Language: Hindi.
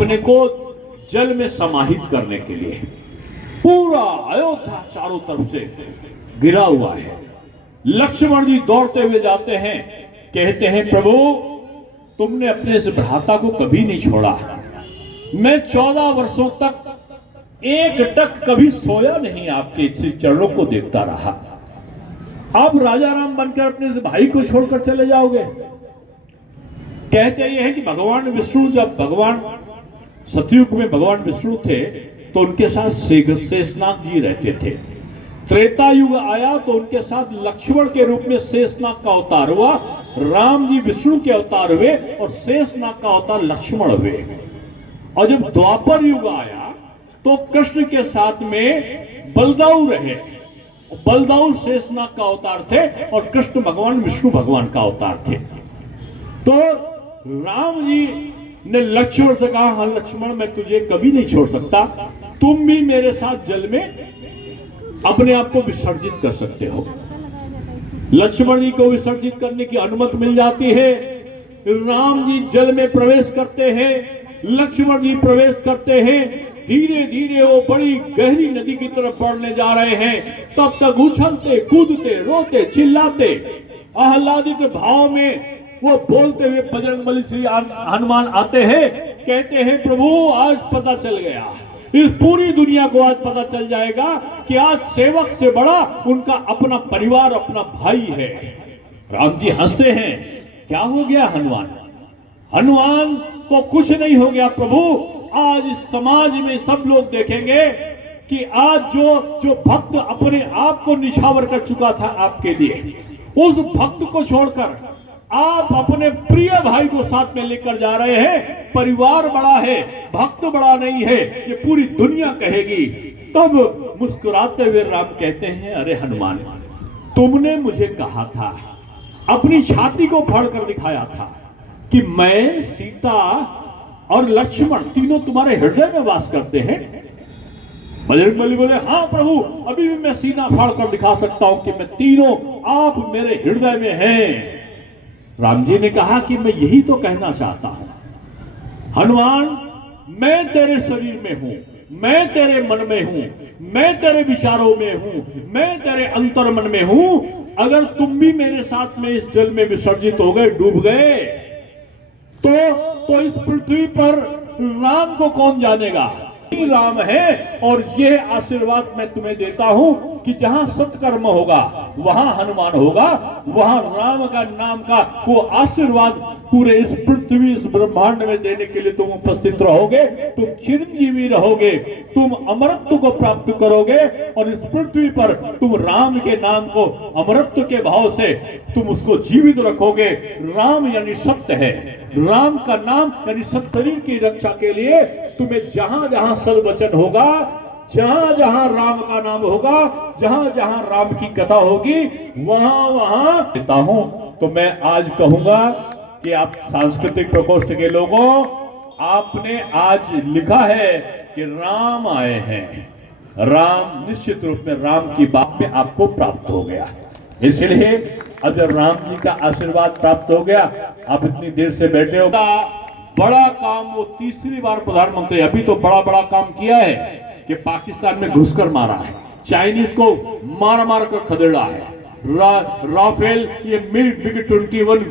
अपने को जल में समाहित करने के लिए। पूरा अयोध्या चारों तरफ से घिरा हुआ है। लक्ष्मण जी दौड़ते हुए जाते हैं, कहते हैं प्रभु तुमने अपने इस भ्राता को कभी नहीं छोड़ा। मैं 14 वर्षों तक एक टक कभी सोया नहीं, आपके चरणों को देखता रहा। आप राजा राम बनकर अपने इस भाई को छोड़कर चले जाओगे। कहते ये है कि भगवान विष्णु, जब भगवान सतयुग में भगवान विष्णु थे तो उनके साथ शेषनाग जी रहते थे। त्रेता युग आया तो उनके साथ लक्ष्मण के रूप में शेषनाग का अवतार हुआ। राम जी विष्णु के अवतार हुए और शेषनाग का अवतार लक्ष्मण हुए। और जब द्वापर युग आया तो कृष्ण के साथ में बलदाऊ रहे। बलदाऊ शेषनाग का अवतार थे और कृष्ण भगवान विष्णु भगवान का अवतार थे। तो राम जी ने लक्ष्मण से कहा, हाँ लक्ष्मण मैं तुझे कभी नहीं छोड़ सकता, तुम भी मेरे साथ जल में अपने आप को विसर्जित कर सकते हो। लक्ष्मण जी को विसर्जित करने की अनुमति मिल जाती है। राम जी जल में प्रवेश करते हैं, लक्ष्मण जी प्रवेश करते हैं। धीरे धीरे वो बड़ी गहरी नदी की तरफ बढ़ने जा रहे हैं। तब तक उछलते कूदते रोते चिल्लाते आह्लादित भाव में वो बोलते हुए बजरंगबली श्री हनुमान आते हैं। कहते हैं प्रभु आज पता चल गया, इस पूरी दुनिया को आज पता चल जाएगा कि आज सेवक से बड़ा उनका अपना परिवार, अपना भाई है। राम जी हंसते हैं, क्या हो गया हनुमान? हनुमान को कुछ नहीं हो गया प्रभु। आज इस समाज में सब लोग देखेंगे कि आज जो भक्त अपने आप को निछावर कर चुका था आपके लिए, उस भक्त को छोड़कर आप अपने प्रिय भाई को साथ में लेकर जा रहे हैं। परिवार बड़ा है, भक्त बड़ा नहीं है, ये पूरी दुनिया कहेगी। तब मुस्कुराते हुए राम कहते हैं, अरे हनुमान तुमने मुझे कहा था, अपनी छाती को फाड़कर दिखाया था कि मैं, सीता और लक्ष्मण तीनों तुम्हारे हृदय में वास करते हैं। बजरंगबली बोले, हाँ प्रभु अभी भी मैं सीना फाड़ कर दिखा सकता हूं कि मैं तीनों आप मेरे हृदय में हैं। राम जी ने कहा कि मैं यही तो कहना चाहता हूं हनुमान, मैं तेरे शरीर में हूं, मैं तेरे मन में हूं, मैं तेरे विचारों में हूं, मैं तेरे अंतर मन में हूं। अगर तुम भी मेरे साथ में इस जल में विसर्जित हो गए, डूब गए, तो इस पृथ्वी पर राम को कौन जानेगा? राम है। और यह आशीर्वाद मैं तुम्हें देता हूं कि जहां सत्कर्म होगा वहां हनुमान होगा, वहां राम का नाम का वो आशीर्वाद पूरे इस पृथ्वी, इस ब्रह्मांड में देने के लिए तुम उपस्थित रहोगे। तुम चिरंजीवी रहोगे, तुम अमरत्व को प्राप्त करोगे और इस पृथ्वी पर तुम राम के नाम को अमरत्व के भाव से तुम उसको जीवित रखोगे। राम यानी सत्य है, राम का नाम यानी सत्शरीर की रक्षा के लिए तुम्हें जहां जहां सद्वचन होगा, जहां जहां राम का नाम होगा, जहां जहां राम की कथा होगी, वहां वहां देता हूं। तो मैं आज कहूंगा कि आप सांस्कृतिक प्रकोष्ठ के लोगों, आपने आज लिखा है कि राम आए हैं। राम निश्चित रूप में राम की बात में आपको प्राप्त हो गया। इसलिए अब जब राम जी का आशीर्वाद प्राप्त हो गया, आप इतनी देर से बैठे होगा। बड़ा काम वो तीसरी बार प्रधानमंत्री, अभी तो बड़ा बड़ा काम किया है कि पाकिस्तान में घुसकर मारा है, चाइनीज को मार मार कर खदेड़ा है। राफेल ये मिग 21